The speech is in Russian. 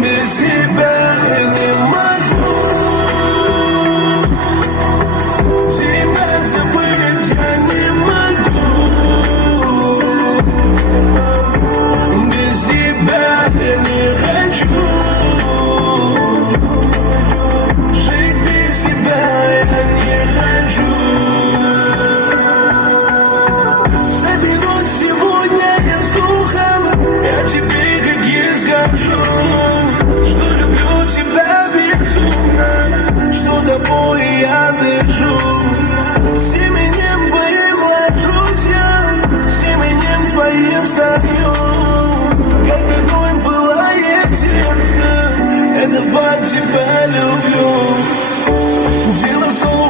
Без тебя я не могу тебя забыть, я не могу. Без тебя я не хочу жить, без тебя я не хочу. Соберусь сегодня я с духом, я тебе как есть скажу, что люблю тебя безумно, что тобой я дышу. С именем твоим ложусь я, с именем твоим стою. Как огонь пылает сердце, это факт, тебя люблю. Дело снова